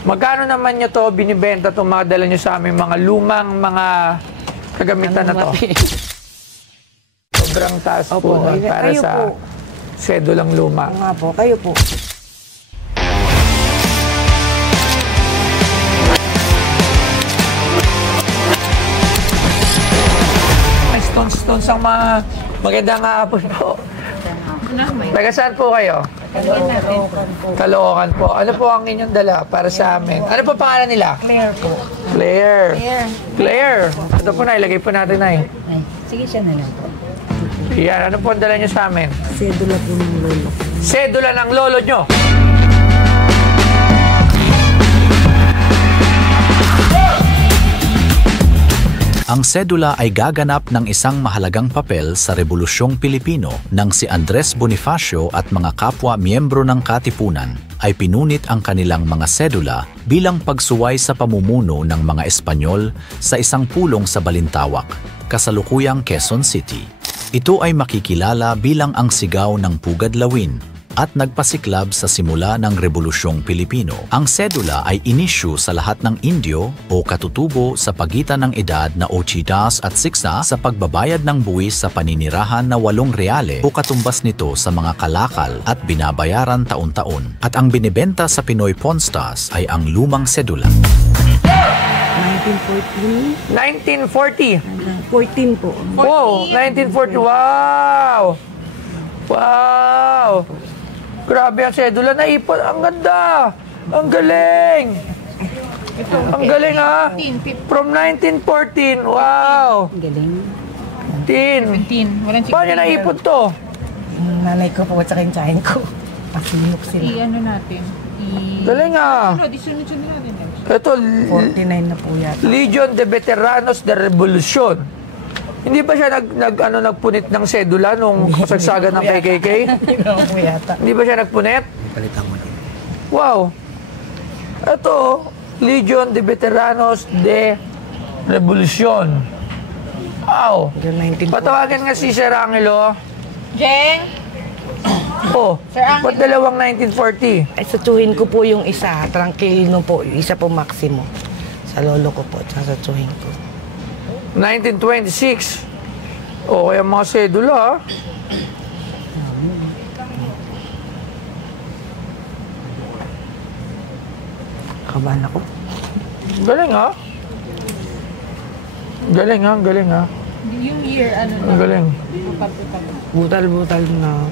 Magkano naman nyo to binibenta itong mga dala nyo sa aming mga lumang mga kagamitan na to? Sobrang taas po nun para kayo sa po. sedulang luma. Nga po, kayo po. May stones ang mga magandang hapon po. Taga saan po kayo? Caloocan po. Ano po ang inyong dala para sa amin? Ano po pangalan nila? Claire po. Claire. Claire. Ito po na, ilagay po natin na eh. Ay, sige siya na lang po. Yan, ano po ang dala nyo sa amin? Sedula po ng lolo. Sedula ng lolo nyo. Ang sedula ay gaganap ng isang mahalagang papel sa Rebolusyong Pilipino nang si Andres Bonifacio at mga kapwa miyembro ng Katipunan ay pinunit ang kanilang mga sedula bilang pagsuway sa pamumuno ng mga Espanyol sa isang pulong sa Balintawak, kasalukuyang Quezon City. Ito ay makikilala bilang ang sigaw ng Pugad Lawin at nagpasiklab sa simula ng Rebolusyong Pilipino. Ang sedula ay inisyu sa lahat ng Indio o katutubo sa pagitan ng edad na 80 at 60 sa pagbabayad ng buwis sa paninirahan na 8 reale o katumbas nito sa mga kalakal at binabayaran taon-taon. At ang binibenta sa Pinoy Pawn Stars ay ang lumang sedula. 1940. 1940. 14 po. Wow, 1940. Wow! Wow! Grabe ang sedula. Naipon. Ang ganda! Ang galing! Ang galing ha! From 1914. Wow! Galing. 17. Paano nyo naipon to? Nanay ko po at saka yung tsahin ko. Pasinok sila. I-ano natin? Galing ha! Ano, disunod-sunod natin. Ito, 49 na po yata. Legion de Veteranos de Revolucion. Hindi ba siya nagpunit ng sedula nung kasagsagan ng KKK? Hindi naman po yata. Hindi ba siya nagpunit? Palitan mo din. Wow! Ito, Legion de Veteranos de Revolucion. Wow! Patawagan nga si Sir Angelo. Jeng! Oh, Sir Angelo. ba't dalawang 1940? Ay, satsuhin ko po yung isa. Trangkilino po. Yung isa po Maximo. Sa lolo ko po. Tsaka satsuhin ko. 1926. O, kaya mga sedula, ha? Kabahan ako. Galing, ha? Galing, ha? Galing, ha? Yung year, ano na? Ang galing. Butal-butal na.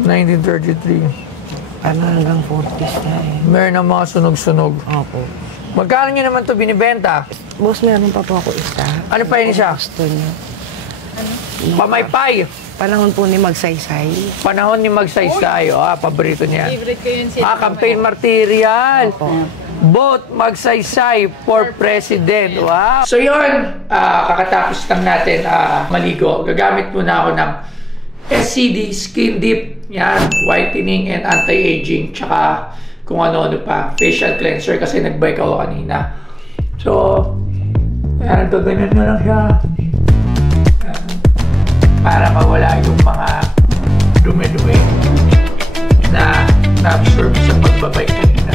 1933. Parang hanggang 40s na eh. Meron ng mga sunog-sunog. Opo. Magkano nyo naman ito binibenta? Boss, meron pa po ako isa. Ano pa yun isa? Gusto niyo. Pamaypay. Panahon po ni Magsaysay. Panahon ni Magsaysay. Paborito niya. Favorite ko yun si Campaign material. Opo. Both Magsaysay for President. Wow! So yun, kakatapos lang natin maligo. Gagamit muna ako ng SCD Skin Deep. Yan, whitening and anti-aging. Tsaka kung ano-ano pa. Facial cleanser kasi nag-bike ako kanina. So, yan, ganyan na lang siya. Para mawala yung mga dumi-dumi na na-absorb sa pagbabike kanina.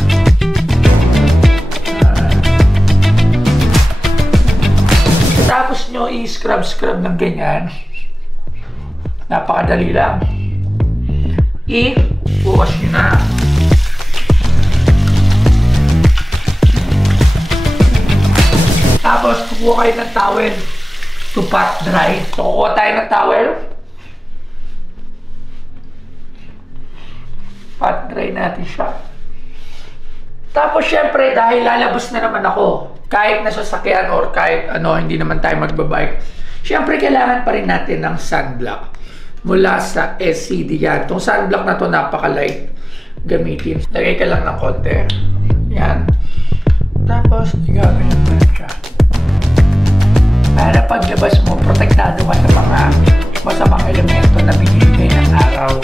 Tapos nyo i-scrub-scrub ng ganyan. Napakadali lang. I-bukas nyo na. Tapos kukuha kayo ng towel to pat dry. So kukuha tayo ng towel. Pat dry natin siya. Tapos syempre dahil lalabas na naman ako, kahit nasa sasakyan or kahit ano, hindi naman tayo magbabike, syempre kailangan pa rin natin ng sunblock mula sa SCD yan. Itong sunblock na to napaka-light gamitin. Lagay ka lang ng konti. Yan. Tapos igaganyan mo lang siya. Para paglabas mo, protektado ka sa mga masamang elemento na binibigay ng araw.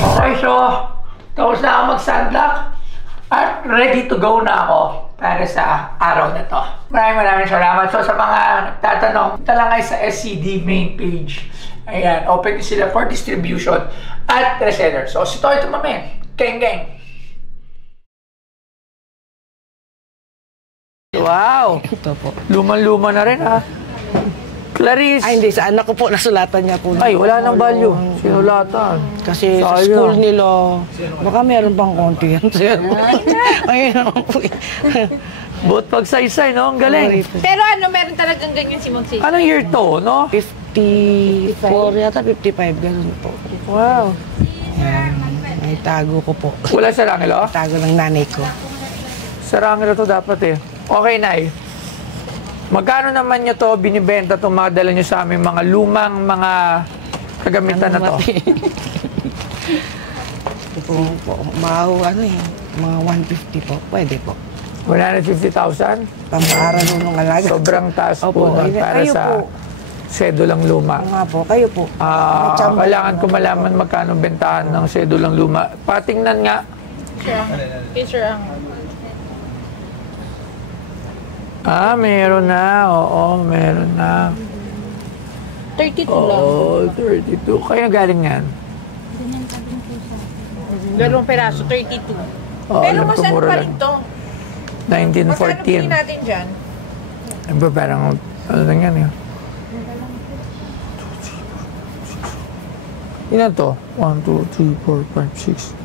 Okay, so tapos Tapos na ako mag-sunblock at ready to go na ako para sa araw na to. Maraming salamat. So sa mga nagtatanong, punta lang kayo sa SCD main page. Ayan, open din sila for distribution at reseller. So si Toy Tumamen, Geng. Wow! Ito po. Luma na rin ha. Clarice! Ay, hindi. Sa anak ko po, nasulatan niya po. Ay, wala nang value. Sinulatan. Kasi sa Sayang. school nila, baka meron pang konti yan, sir. Ayun naman po. Buot pagsaysay, no? Ang galing. Pero meron talagang ganyan si Magsi. Anong year to, no? 54 yata, 55, ganun po. Wow. Ayan, may tago ko po. Wala sa Rangelo? Tago ng nanay ko. Sa Rangelo to dapat eh. Okay, Nay. Magkano naman nyo to binibenta itong mga dala nyo sa aming mga lumang mga kagamitan na to? Po, mga 150 po. Pwede po. 150,000? Pang-aaral mo nung alaga. Sobrang taas po Opo, nun para kayo sa po. sedulang luma. Nga po, kayo po. Kailangan ko malaman magkano bentahan ng sedulang luma. Patingnan nga. Picture ang... Meron na. Oo, meron na. 32 lang. Oo, 32. Kaya galing yan. Dalawang peraso, 32. Oo, Pero alam ko, mas ano mura pa lang. rin to? Magkano 1914. pili natin dyan? Ano ba, parang, ano lang yan yun? Ilan to? 1, 2, 3, 4, 5, 6.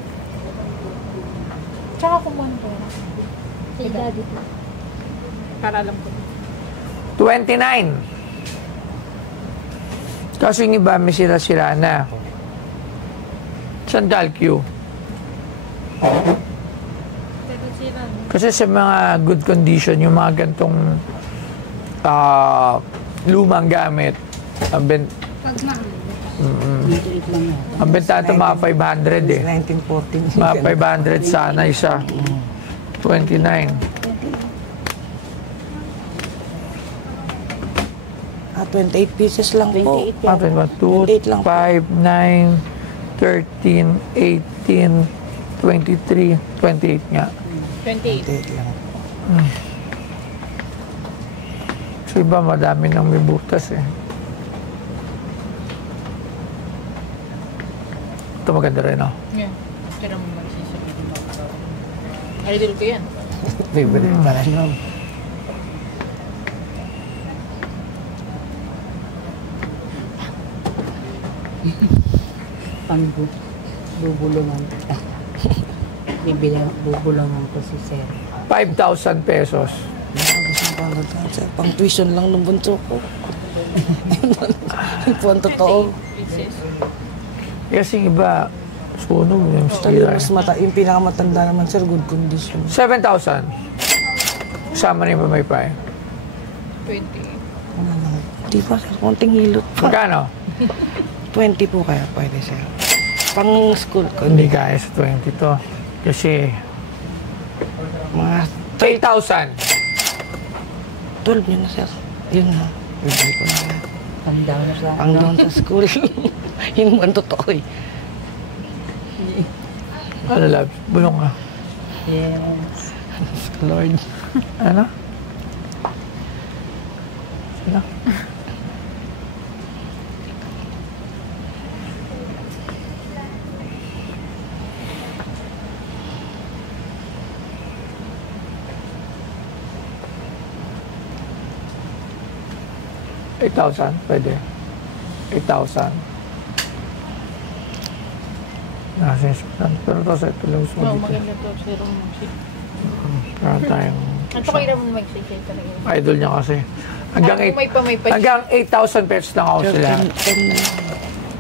Tsaka kumuha ko. Hey, daddy. Para alam ko. 29. Kaso yung iba may sira-sira na. Sandal Q. Kasi sa mga good condition, yung mga gantong lumang gamit, ang benta ito mga 500 eh. 1914. Mga 500 sana isa. 29. 28 pieces lang po. 2, 5, 9, 13, 18, 23, 28 nga. 28. 28 lang. So iba, madami nang may butas eh. Ito maganda rin, no? Yeah. Tira mo magsisabi. Idol ko yan. Favorite pala nun. Bubulungan. Bubulungan ko si Sir. 5,000 pesos. Pang tuition lang ng bunso ko. Ito ang totoo. Kasi yung iba, sunog yung stira. Yung pinakamatanda naman, sir, good condition. 7,000. Kasama na yung pamaypay. 20. Di ba, sir? Konting hilot pa. Magkano? 20 po kaya pwede, sir. Pang school ko. Hindi kaya sa 20 to. Kasi, Mga 8,000. 12 yun na, sir. Yun na. Bibili ko na lang. Pandaw na sa Pang doon sa school. Yun ang totoo eh. Ano, love? Bulong ka. Yes. Lord. Ano? Ano? $8,000, pwede. 8,000. Nasa yung pero to sa ito lang Oo, dito. maganda to. Zero Magsi. Meron tayong Ang pakita mo Magsi talaga. idol niya kasi. Hanggang Kung may pamaypay. hanggang 8,000 pesos lang ako sila.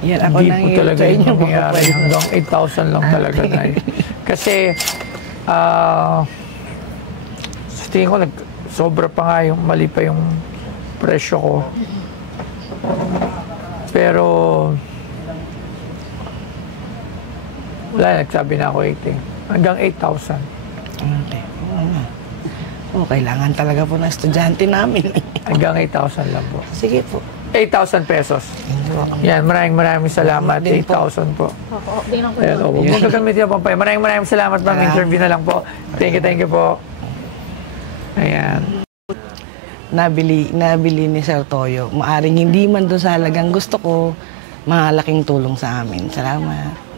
Yan, ako Hindi nang po talaga sa yung inyo. nangyayari. Hanggang 8,000 lang talaga na kasi, sa tingin ko, sobra pa nga yung, mali pa yung presyo ko. Pero, wala, nagsabi na ako 80. Hanggang 8,000. Okay. Oo, kailangan talaga po ng estudyante namin. Hanggang 8,000 lang po. Sige po. 8,000 pesos. Yan, maraming salamat. Din po. 8,000 po. Opo, di lang po Ayan, ito. opo. Magagamitin niyo, Pampay. Maraming salamat, ma'am. Interview na lang po. Thank you po. Ayan. Nabili ni Sir Toyo. Maaring hindi man doon sa halagang gusto ko, malaking tulong sa amin. Salamat.